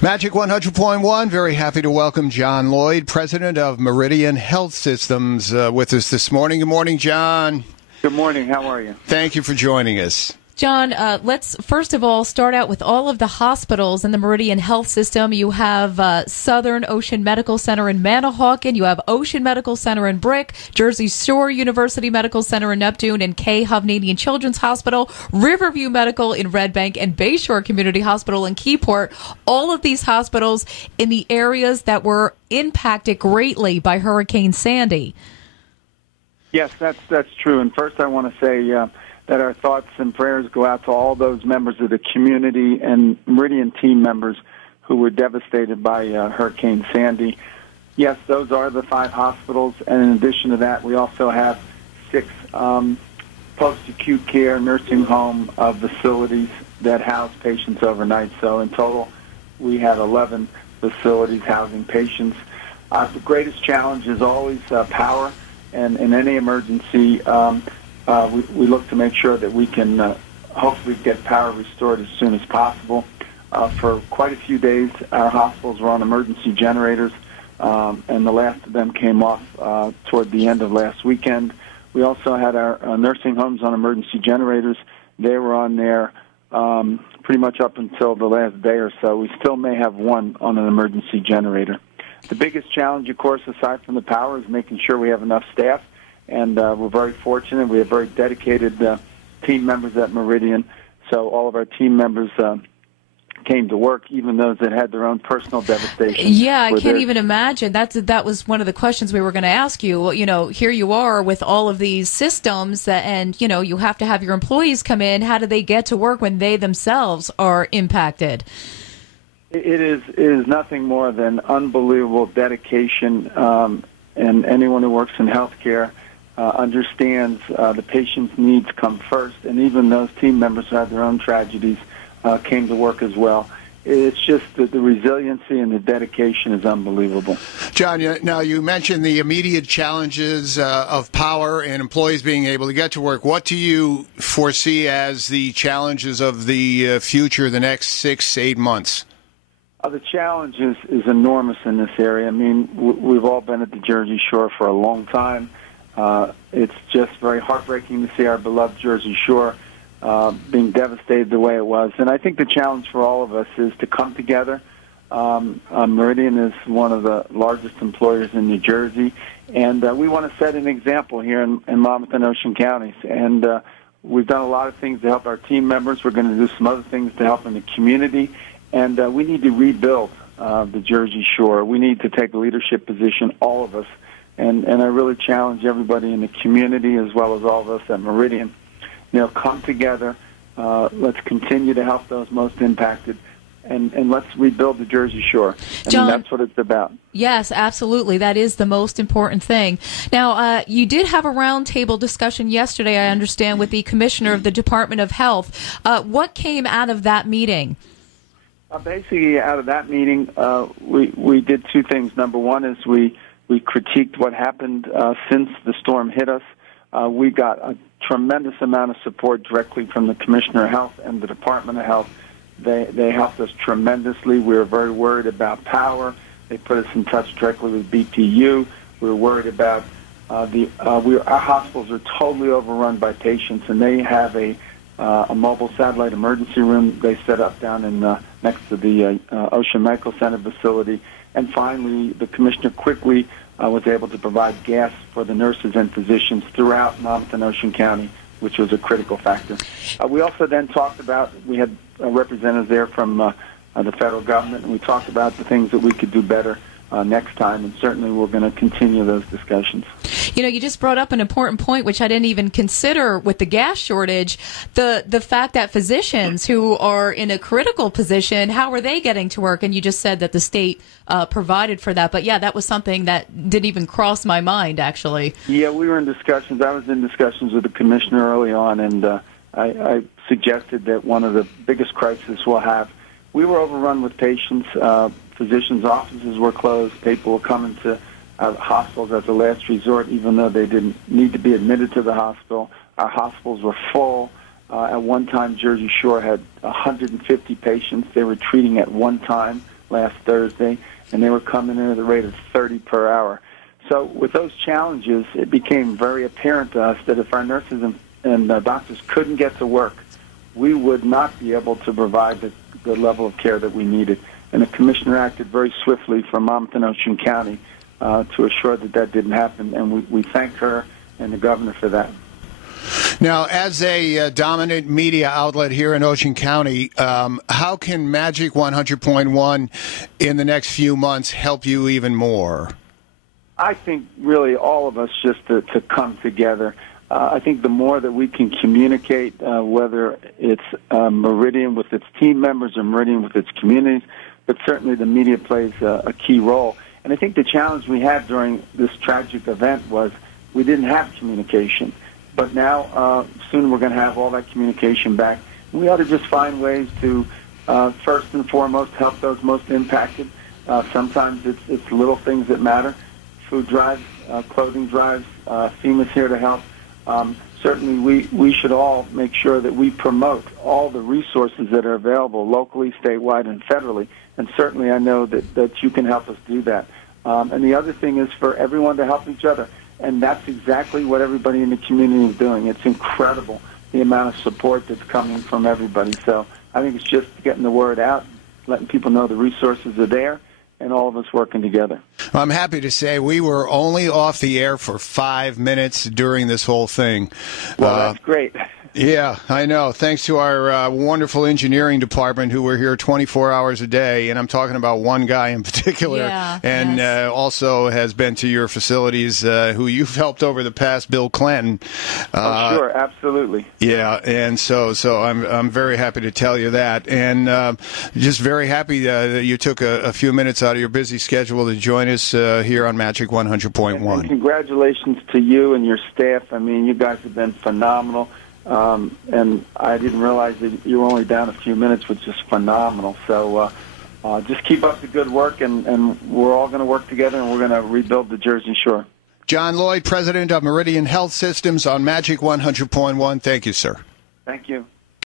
Magic 100.1, very happy to welcome John Lloyd, president of Meridian Health Systems, with us this morning. Good morning, John. Good morning. How are you? Thank you for joining us. John, let's first of all start out with all of the hospitals in the Meridian Health System. You have Southern Ocean Medical Center in Manahawkin. You have Ocean Medical Center in Brick, Jersey Shore University Medical Center in Neptune, and K. Hovnanian Children's Hospital, Riverview Medical in Red Bank, and Bayshore Community Hospital in Keyport. All of these hospitals in the areas that were impacted greatly by Hurricane Sandy. Yes, that's true. And first I want to say that our thoughts and prayers go out to all those members of the community and Meridian team members who were devastated by Hurricane Sandy. Yes, those are the 5 hospitals, and in addition to that, we also have 6 post-acute care nursing home facilities that house patients overnight. So in total, we have 11 facilities housing patients. The greatest challenge is always power, and in any emergency, we look to make sure that we can hopefully get power restored as soon as possible. For quite a few days, our hospitals were on emergency generators, and the last of them came off toward the end of last weekend. We also had our nursing homes on emergency generators. They were on there pretty much up until the last day or so. We still may have one on an emergency generator. The biggest challenge, of course, aside from the power, is making sure we have enough staff. And we're very fortunate. We have very dedicated team members at Meridian. So all of our team members came to work, even those that had their own personal devastation. Yeah, I can't even imagine. That was one of the questions we were going to ask you. Well, you know, here you are with all of these systems, and, you know, you have to have your employees come in. How do they get to work when they themselves are impacted? It is nothing more than unbelievable dedication, and anyone who works in healthcare understands the patient's needs come first, and even those team members who had their own tragedies came to work as well. It's just that the resiliency and the dedication is unbelievable. John, now you mentioned the immediate challenges of power and employees being able to get to work. What do you foresee as the challenges of the future, the next 6-8 months? The challenge is enormous in this area. I mean, we've all been at the Jersey Shore for a long time. It's just very heartbreaking to see our beloved Jersey Shore being devastated the way it was. And I think the challenge for all of us is to come together. Meridian is one of the largest employers in New Jersey, and we want to set an example here in Monmouth and Ocean counties. And we've done a lot of things to help our team members. We're going to do some other things to help in the community. And we need to rebuild the Jersey Shore. We need to take a leadership position, all of us. And I really challenge everybody in the community as well as all of us at Meridian. You know, come together. Let's continue to help those most impacted. And let's rebuild the Jersey Shore. John, that's what it's about. Yes, absolutely. That is the most important thing. Now, you did have a roundtable discussion yesterday, I understand, with the Commissioner of the Department of Health. What came out of that meeting? Basically, out of that meeting, we did 2 things. Number one is we critiqued what happened since the storm hit us. We got a tremendous amount of support directly from the Commissioner of Health and the Department of Health. They helped us tremendously. We were very worried about power. They put us in touch directly with BPU. We were worried about our hospitals are totally overrun by patients, and they have a mobile satellite emergency room they set up down in next to the Ocean Medical Center facility. And finally, the commissioner quickly was able to provide gas for the nurses and physicians throughout Monmouth and Ocean County, which was a critical factor. We also then talked about, we had representatives there from the federal government, and we talked about the things that we could do better next time, and certainly we're going to continue those discussions. You know, you just brought up an important point, which I didn't even consider with the gas shortage, the fact that physicians who are in a critical position, how are they getting to work? And you just said that the state provided for that. But, yeah, that was something that didn't even cross my mind, actually. Yeah, we were in discussions. I was in discussions with the commissioner early on, and I suggested that one of the biggest crises we'll have, we were overrun with patients. Physicians' offices were closed. People were coming to hospitals as a last resort, even though they didn't need to be admitted to the hospital. Our hospitals were full. At one time, Jersey Shore had 150 patients they were treating at one time. last Thursday, and they were coming in at a rate of 30 per hour. So with those challenges, it became very apparent to us that if our nurses and doctors couldn't get to work, we would not be able to provide the level of care that we needed. And the commissioner acted very swiftly for Monmouth and Ocean County to assure that didn't happen, and we thank her and the governor for that. Now, as a dominant media outlet here in Ocean County, how can Magic 100.1 in the next few months help you even more? I think really all of us just to come together. I think the more that we can communicate, whether it's Meridian with its team members or Meridian with its communities, but certainly the media plays a key role. And I think the challenge we had during this tragic event was we didn't have communication. But now, soon we're going to have all that communication back. We ought to just find ways to, first and foremost, help those most impacted. Sometimes it's little things that matter. Food drives, clothing drives, FEMA's here to help. Certainly we should all make sure that we promote all the resources that are available locally, statewide, and federally. And certainly I know that you can help us do that. And the other thing is for everyone to help each other. And that's exactly what everybody in the community is doing. It's incredible, the amount of support that's coming from everybody. So I think it's just getting the word out, letting people know the resources are there, and all of us working together. I'm happy to say we were only off the air for 5 minutes during this whole thing. Well, that's great. Yeah, I know. Thanks to our wonderful engineering department who were here 24 hours a day, and I'm talking about one guy in particular, and also has been to your facilities, who you've helped over the past, Bill Clinton. Sure, absolutely. Yeah, and so I'm very happy to tell you that, and just very happy that you took a few minutes out of your busy schedule to join us here on Magic 100.1. And congratulations to you and your staff. I mean, you guys have been phenomenal. And I didn't realize that you were only down a few minutes, which is phenomenal. So just keep up the good work, and we're all going to work together, and we're going to rebuild the Jersey Shore. John Lloyd, president of Meridian Health Systems on Magic 100.1. Thank you, sir. Thank you.